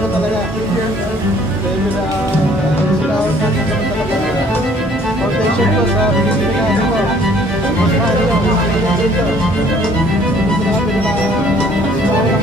ko talaga. Dahil na sinawag na talaga foundation ko sa pinipinagawa ko. Mas mahal yun, mas mahal yun. Sinabi nila, sinawag lang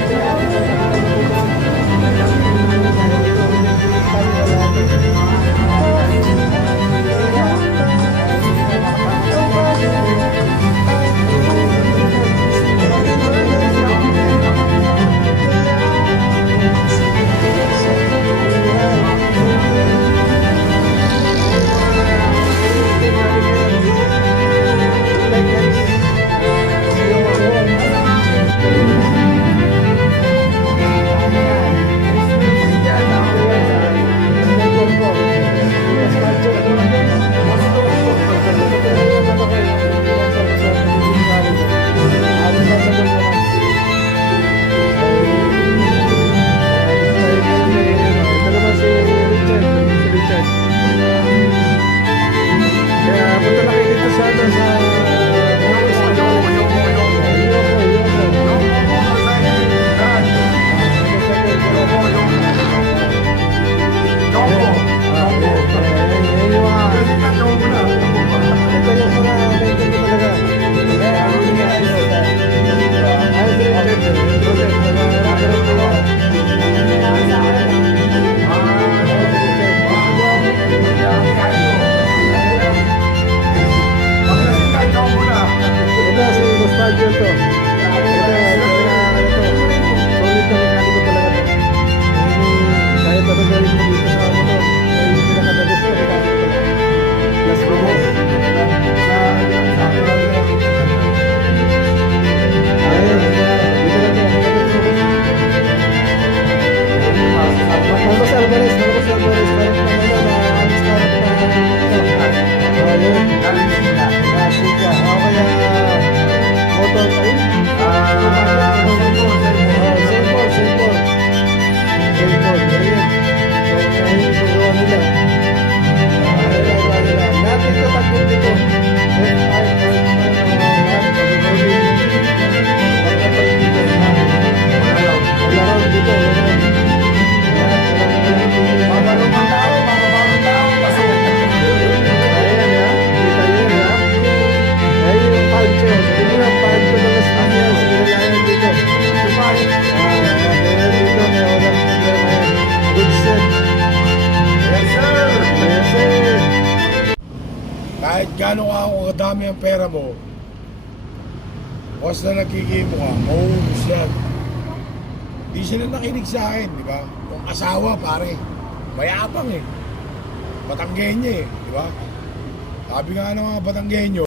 kahit gano'n ako kadami ang pera mo, once na nagkikimo ka, mauubos yan. Di sila nakinig sa akin, di ba? Yung asawa, pare, mayabang eh. Batanggenyo eh, di ba? Sabi nga ng mga Batanggenyo,